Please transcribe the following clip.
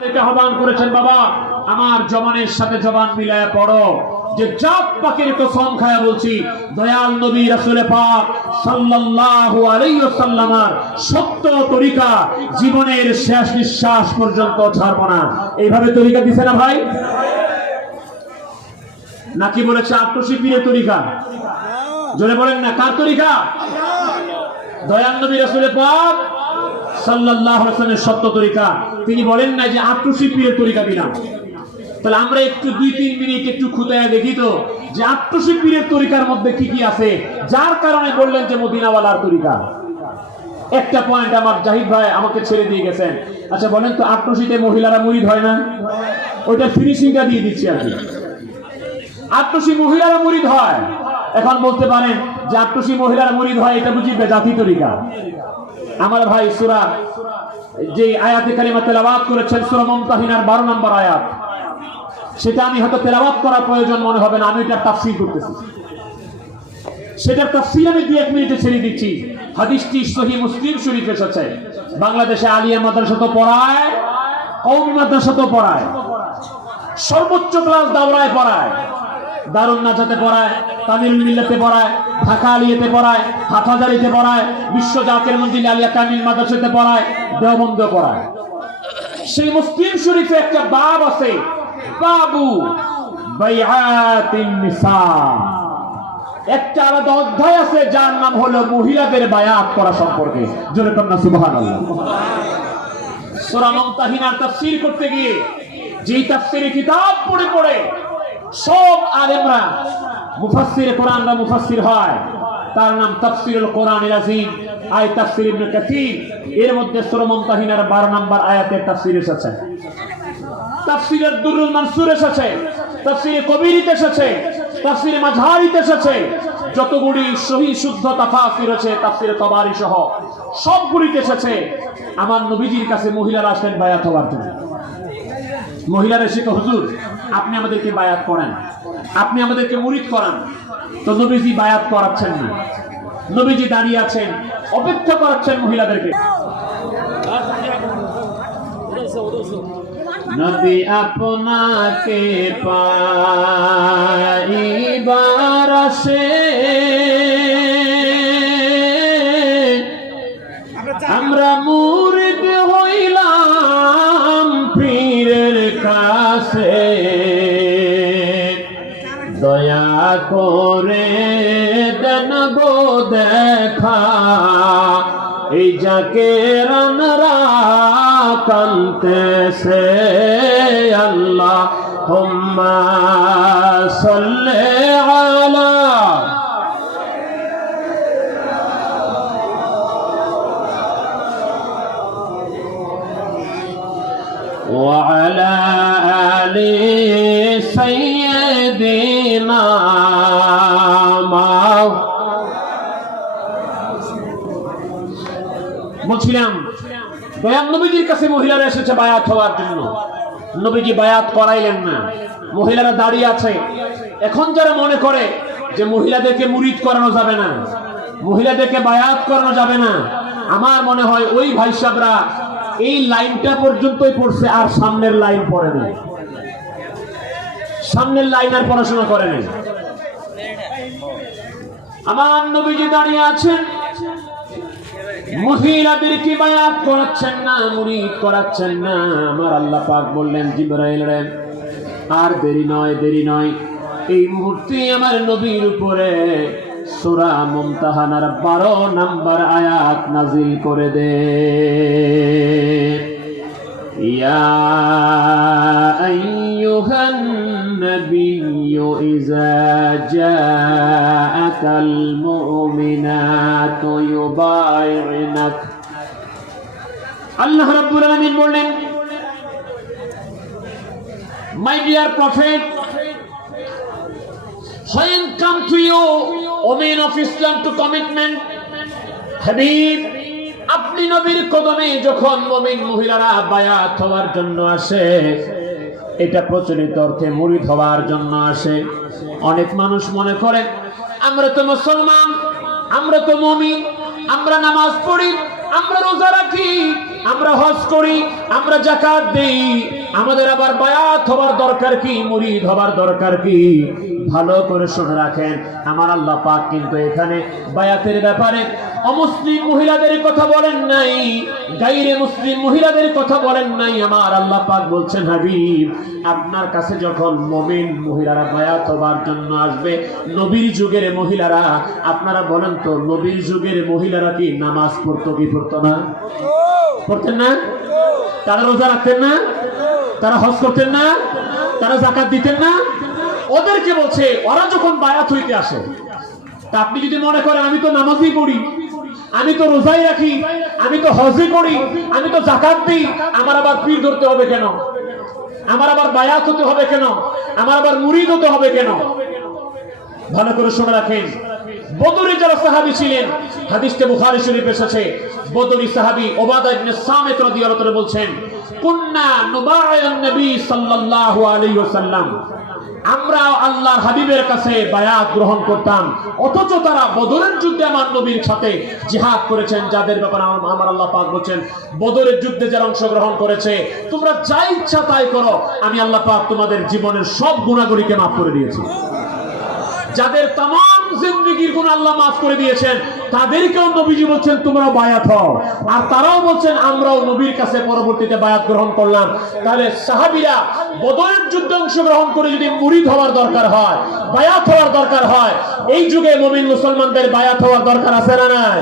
আহ্বান করেছেন, বাবা আমার জবানের সাথে জবান মিলায়া পড়ো যে জাত পাকের কসম খায়া বলছি, দয়াল নবী রাসূল পাক সাল্লাল্লাহু আলাইহি ওয়াসাল্লামের সত্য তরিকা জীবনের শেষ নিঃশ্বাস পর্যন্ত ছাড়ব না। এইভাবে তরিকা দিছে না ভাই? নাকি বলেছে আটশি পীরের তরিকা? জোরে বলেন না, কার তরিকা? দয়াল নবী রাসূল পাক সাল্লাল্লাহু আলাইহি ওয়াসাল্লামের সত্য তরিকা। তিনি বলেন না যে আটশি পীরের তরিকা দিলাম। তাহলে আমরা একটু 2-3 মিনিট একটু খুঁটায়া দেখি তো যে আটশি পীরের তরিকার মধ্যে কি কি আছে, যার কারণে বললেন যে মদিনাওয়ালার তরিকা। একটা পয়েন্ট আমার জাহিদ ভাই আমাকে ছেড়ে দিয়ে গেছেন। আচ্ছা বলেন তো, আটশিতে মহিলারা মুরিদ হয় না? ওইটা ফিনিশিংটা দিয়ে দিচ্ছি আর কি। আটশি মহিলারা মুরিদ হয়। এখন বলতে পারেন যে আটশি মহিলারা মুরিদ হয়, এটা বুঝি বেজাতি তরিকা। আমার ভাই সূরা যে আয়াতে কারিমা তেলাওয়াত করেছেন, সূরা মুমতাহিনার 12 নম্বর আয়াত, সেটা আমি হয়তো তেলাওয়াত করার প্রয়োজন মনে হবে না, আমি এটা তাফসীর করতেছি। সেটার তাফসীর আমি 2-1 মিনিটে ছেড়ে দিচ্ছি। হাদিসটি সহিহ মুসলিম শরীফে এসেছে। বাংলাদেশে আলিয়া মাদ্রাসা তো পড়ায়, কওমি মাদ্রাসা তো পড়ায়, সর্বোচ্চ ক্লাস দাওরায় পড়ায়, দারুন নাজাতে পড়ায়, তামিলুল মিল্লাতে পড়ায়, ঢাকা আলিয়াতে পড়ায়, হাটহাজারীতে পড়ায়, বিশ্ব জাকের মঞ্জিল আলিয়া কামিল মাদ্রাসাতে পড়ায়, দেওবন্দে পড়ায়। সেই মুসলিম শরীফে একটা বাব আছে, বাবু বাইআতিন নিসা। একটা আলাদা অধ্যায় আছে যার নাম হলো মহিলাদের বায়াত করা সম্পর্কে। জোরে কন্যা সুবহানাল্লাহ। সূরা মুমতাহিনার তাফসীর করতে গিয়ে যেই তাফসীরের কিতাব পড়ে পড়ে সব আলেমরা মুফাসসির কোরআনরা মুফাসসির হয়, তার নাম তাফসীরুল কোরআনিল আযীম, আয় তাফসীর ইবনে কাসীর। এর মধ্যে সূরা মুমতাহিনার 12 নম্বর আয়াতের তাফসীর এসেছে, তাফসীরের দুরুল মানসুর এসেছে, তাফসীরে কবীরিতে এসেছে, তাফসীরে মাজহারিতে এসেছে। যতগুলি সহিহ শুদ্ধ তাফসীর আছে, তাফসীরে তাবারি সহ সবগুলিতে এসেছে। আমার নবীজির কাছে মহিলারা আসলেন বায়াত হওয়ার জন্য। মহিলারা এসে হুজুর আপনি আমাদেরকে বায়াত করেন, আপনি আমাদেরকে মুরিদ করান। তো নবীজি বায়াত করাচ্ছেন না, নবীজি দাঁড়িয়ে আছেন, অপেক্ষা করাচ্ছেন মহিলাদেরকে। নবী আপনাকে পাইবার আসে, আমরা মুরিদ হইলাম পীরের কাছে, দয়া করে দেন গো দেখা, এই যাকে রানরা কানতেছে। আল্লাহুম্মা সাল্লি আলা ওয়া আলা আলি সাইয়্যিদিনা। বলছিলাম দয়াল নবীজির কাছে মহিলারা এসেছে বায়াত হওয়ার জন্য। নবীজি বায়াত করাইলেন না, মহিলারা দাঁড়িয়ে আছে। এখন যারা মনে করে যে মহিলাদেরকে মুরিদ করানো যাবে না, মহিলাদেরকে বায়াত করানো যাবে না, আমার মনে হয় ওই ভাই সাহেবরা এই লাইনটা পর্যন্তই পড়ছে, আর সামনের লাইন পড়ে নাই, সামনের লাইন আর পড়াশোনা করে নাই। আমার নবীজি দাঁড়িয়ে আছেন, মহিলাদেরকে বায়াত করাচ্ছেন না, মুরিদ করাচ্ছেন না। আমার আল্লাহ পাক বললেন জিবরাইল রে, আর দেরি নয়, দেরি নয়, এই মুহূর্তে আমার নবীর উপরে সূরা মুমতাহানার 12 নম্বর আয়াত নাজিল করে দে। ইয়া আইয়ুহান নাবিয়্যু ইযা জাআকাল মুমিনাতু ইউবাই'নাক। আল্লাহ রাব্বুল আলামিন বললেন, my dear prophet, when come to you women of Islam to commitment, Habib আপনি নবীর কদমে যখন মুমিন মহিলারা বায়াত হওয়ার জন্য আসে, এটা প্রচলিত অর্থে মুরিদ হওয়ার জন্য আসে। অনেক মানুষ মনে করে আমরা তো মুসলমান, আমরা তো মুমিন, আমরা নামাজ পড়ি, আমরা রোজা রাখি, আমরা হজ করি, আমরা যাকাত দেই, আমাদের আবার বায়াত হবার দরকার কি, মুরিদ হবার দরকার কি? ভালো করে শুনে রাখেন, আমার আল্লাহ পাক কিন্তু এখানে বায়াতের ব্যাপারে অমুসলিম মহিলাদের কথা বলেন নাই, গায়রে মুসলিম মহিলাদের কথা বলেন নাই। আমার আল্লাহ পাক বলছেন, হাবিব আপনার কাছে যখন মুমিন মহিলারা বায়াত হবার জন্য আসবে, নবীর যুগের মহিলারা, আপনারা বলেন তো নবীর যুগের মহিলারা কি নামাজ পড়তো কি পড়তো না? পড়তেন না? তারা রোজা রাখতেন না? তারা হজ করতেন না? তারা যাকাত দিতেন না? ওদেরকে বলছে, ওরা যখন বায়াত হইতে আসে, তা আপনি যদি মনে করেন আমি তো নামাজই পড়ি, আমি তো রোজাই রাখি, আমি তো হজই করি, আমি তো যাকাত দিই, আমার আবার পীর ধরতে হবে কেন? আমার আবার বায়াত হতে হবে কেন? আমার আবার মুরিদ হতে হবে কেন? ভালো করে শুনে রাখেন, বদরে যারা সাহাবী ছিলেন, হাদিসে বুখারী শরীফে এসেছে, বদরি সাহাবী উবাদা ইবনে সামিত রাদিয়াল্লাহু তাআলা বলছেন, কুন্না নুবাইউন নবী সাল্লাল্লাহু আলাইহি ওয়াসাল্লাম, আমরা আল্লাহর হাবিবের কাছে বায়াত গ্রহণ করতাম, অথচ তারা বদরের যুদ্ধে আমার নবীর সাথে জিহাদ করেছেন, যাদের ব্যাপারে আমার আল্লাহ পাক বলেন, বদরের যুদ্ধে যারা অংশগ্রহণ করেছে তোমরা যা ইচ্ছা তাই করো, আমি আল্লাহ পাক তোমাদের জীবনের সব গুনাহগুলিকে মাফ করে দিয়েছি। যাদের तमाम জিন্দেগীর গুনাহ আল্লাহ মাফ করে দিয়েছেন, তাদেরকেও নবীজি বলছেন তোমরা বায়াত হও, আর তারাও বলছেন আমরাও নবীর কাছে পরবর্তীতে বায়াত গ্রহণ করলাম। তাহলে সাহাবীরা বদরের যুদ্ধে অংশগ্রহণ করে যদি মুরিদ হওয়ার দরকার হয়, বায়াত হওয়ার দরকার হয়, এই যুগে মুমিন মুসলমানদের বায়াত হওয়ার দরকার আছে না নাই?